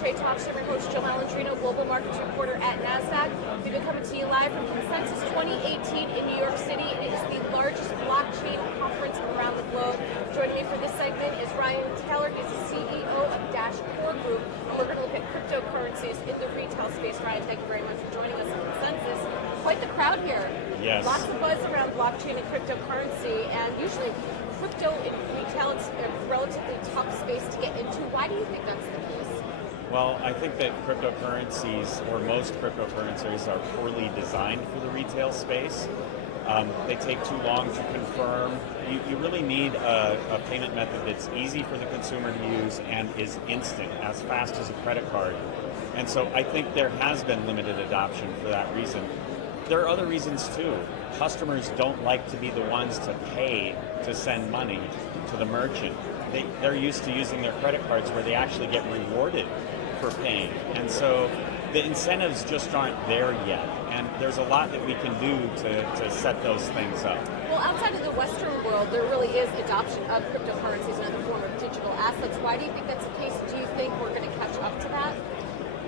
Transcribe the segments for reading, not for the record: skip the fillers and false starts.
TradeTalks. I'm your host, Jill Malandrino, Global Markets Reporter at Nasdaq. We've been coming to you live from Consensus 2018 in New York City. It is the largest blockchain conference around the globe. Joining me for this segment is Ryan Taylor. He's the CEO of Dash Core Group, and we're going to look at cryptocurrencies in the retail space. Ryan, thank you very much for joining us at Consensus. Quite the crowd here. Yes. Lots of buzz around blockchain and cryptocurrency, and usually crypto in retail, it's a relatively tough space to get into. Why do you think that's the case? Well, I think that cryptocurrencies, or most cryptocurrencies, are poorly designed for the retail space. They take too long to confirm. You really need a payment method that's easy for the consumer to use and is instant, as fast as a credit card. And so I think there has been limited adoption for that reason. There are other reasons too. Customers don't like to be the ones to pay to send money to the merchant. They're used to using their credit cards where they actually get rewarded for paying. And so the incentives just aren't there yet. And there's a lot that we can do to set those things up. Well, outside of the Western world, there really is adoption of cryptocurrencies and other form of digital assets. Why do you think that's the case? Do you think we're going to catch up to that?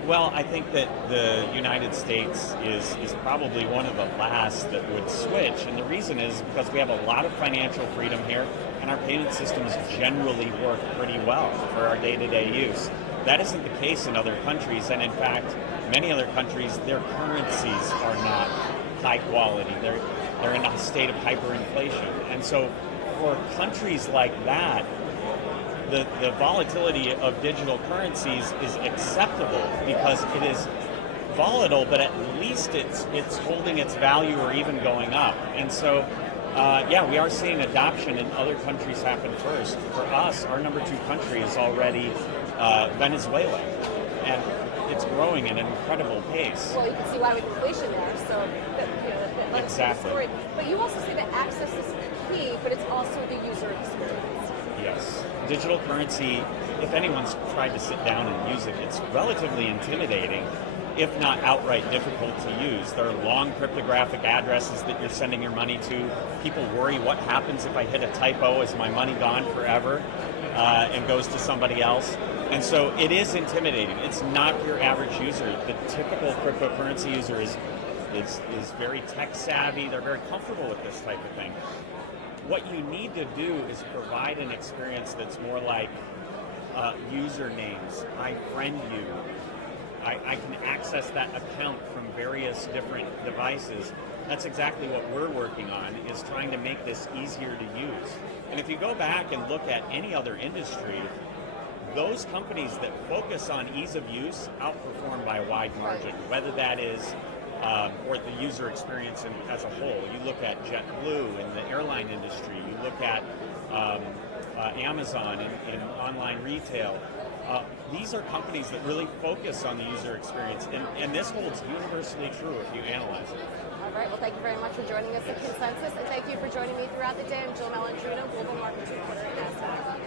Well, I think that the United States is probably one of the last that would switch, and the reason is because we have a lot of financial freedom here, and our payment systems generally work pretty well for our day-to-day use. That isn't the case in other countries, and in fact, many other countries, their currencies are not high quality. They're in a state of hyperinflation, and so for countries like that, the volatility of digital currencies is acceptable because it is volatile, but at least it's holding its value or even going up. And so, yeah, we are seeing adoption in other countries happen first. For us, our number 2 country is already Venezuela, and it's growing at an incredible pace. Well, you can see why with inflation there, so that's exactly. The story. But you also say that access is key, but it's also the user experience. Yes. Digital currency, if anyone's tried to sit down and use it, it's relatively intimidating, if not outright difficult to use. There are long cryptographic addresses that you're sending your money to. People worry, what happens if I hit a typo? Is my money gone forever and goes to somebody else? And so it is intimidating. It's not your average user. The typical cryptocurrency user is very tech savvy. They're very comfortable with this type of thing. What you need to do is provide an experience that's more like usernames. I friend you. I can access that account from various different devices. That's exactly what we're working on, is trying to make this easier to use. And if you go back and look at any other industry, those companies that focus on ease of use outperform by a wide margin, whether that is or the user experience as a whole. You look at JetBlue in the airline industry, you look at Amazon in online retail. These are companies that really focus on the user experience, and this holds universally true if you analyze it. All right, well, thank you very much for joining us at Consensus, and thank you for joining me throughout the day. I'm Jill Malandrino, Global Markets Reporter at Nasdaq.